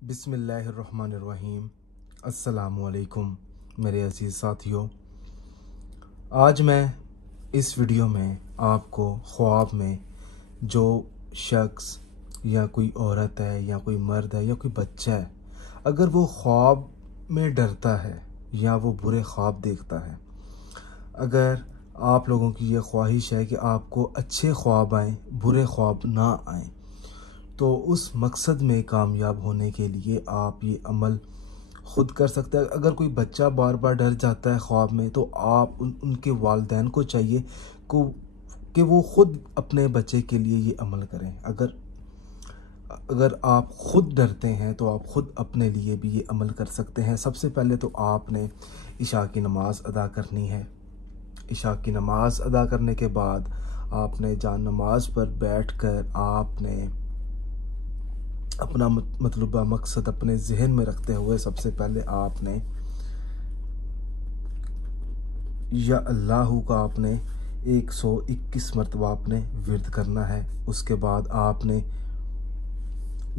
बिस्मिल्लाहिर्रहमानिर्रहीम। अस्सलामुअलैकुम मेरे अज़ीज़ साथियों। आज मैं इस वीडियो में आपको ख्वाब में जो शख्स या कोई औरत है या कोई मर्द है या कोई बच्चा है, अगर वो ख्वाब में डरता है या वो बुरे ख्वाब देखता है, अगर आप लोगों की ये ख्वाहिश है कि आपको अच्छे ख्वाब आएँ, बुरे ख्वाब ना आएँ, तो उस मकसद में कामयाब होने के लिए आप ये अमल ख़ुद कर सकते हैं। अगर कोई बच्चा बार बार डर जाता है ख्वाब में, तो आप उनके वालिदैन को चाहिए कि वो ख़ुद अपने बच्चे के लिए ये अमल करें। अगर आप ख़ुद डरते हैं तो आप ख़ुद अपने लिए भी ये अमल कर सकते हैं। सबसे पहले तो आपने इशा की नमाज़ अदा करनी है। इशा की नमाज़ अदा करने के बाद आपने जान नमाज पर बैठकर आपने अपना मतलूबा मकसद अपने जहन में रखते हुए सबसे पहले आपने या अल्लाह का आपने 121 मरतबा आपने विर्द करना है। उसके बाद आपने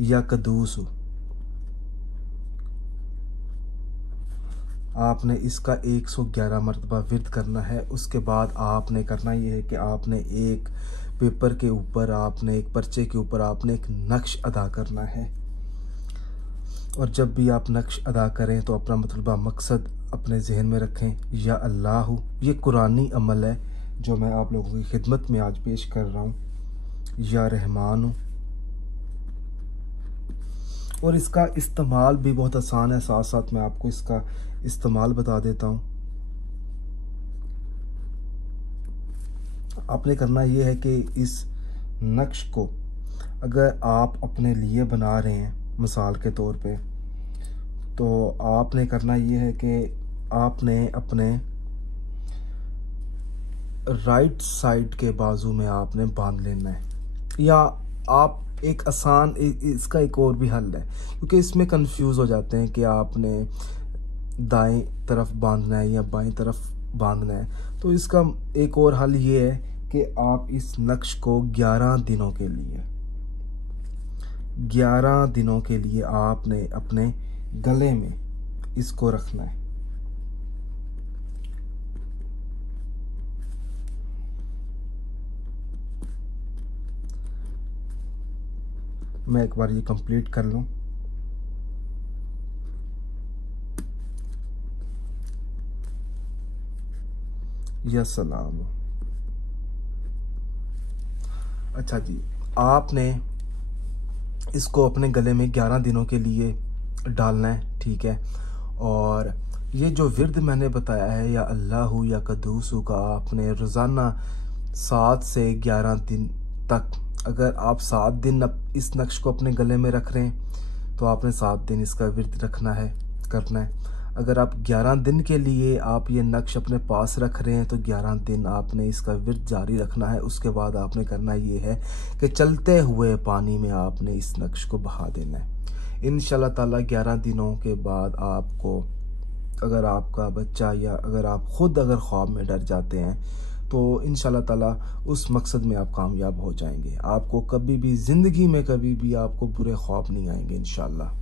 या कदूस आपने इसका 111 मरतबा विर्द करना है। उसके बाद आपने करना ये है कि आपने एक पेपर के ऊपर, आपने एक पर्चे के ऊपर आपने एक नक्श अदा करना है। और जब भी आप नक्श अदा करें तो अपना मतलूबा मकसद अपने जहन में रखें। या अल्लाह, ये कुरानी अमल है जो मैं आप लोगों की खिदमत में आज पेश कर रहा हूँ। या रहमान। और इसका इस्तेमाल भी बहुत आसान है, साथ साथ मैं आपको इसका इस्तेमाल बता देता हूँ। आपने करना ये है कि इस नक्श को अगर आप अपने लिए बना रहे हैं मिसाल के तौर पे, तो आपने करना ये है कि आपने अपने राइट साइड के बाजू में आपने बांध लेना है। या आप एक आसान इसका एक और भी हल है, क्योंकि इसमें कंफ्यूज हो जाते हैं कि आपने दाएं तरफ बांधना है या बाएं तरफ बांधना है। तो इसका एक और हल ये है कि आप इस नक्श को 11 दिनों के लिए आपने अपने गले में इसको रखना है। मैं एक बार ये कंप्लीट कर लूं। या सलाम। अच्छा जी, आपने इसको अपने गले में 11 दिनों के लिए डालना है, ठीक है। और ये जो विर्द मैंने बताया है या अल्लाह या कदूसू का, आपने रोज़ाना 7 से 11 दिन तक, अगर आप 7 दिन इस नक्श को अपने गले में रख रहे हैं तो आपने 7 दिन इसका विर्द करना है। अगर आप 11 दिन के लिए आप ये नक्श अपने पास रख रहे हैं तो 11 दिन आपने इसका विर्द जारी रखना है। उसके बाद आपने करना ये है कि चलते हुए पानी में आपने इस नक्श को बहा देना है। इंशाल्लाह ताला 11 दिनों के बाद आपको, अगर आपका बच्चा या अगर आप ख़ुद अगर ख्वाब में डर जाते हैं, तो इंशाल्लाह ताला उस मकसद में आप कामयाब हो जाएंगे। आपको कभी भी ज़िंदगी में कभी भी आपको बुरे ख्वाब नहीं आएंगे इंशाल्लाह।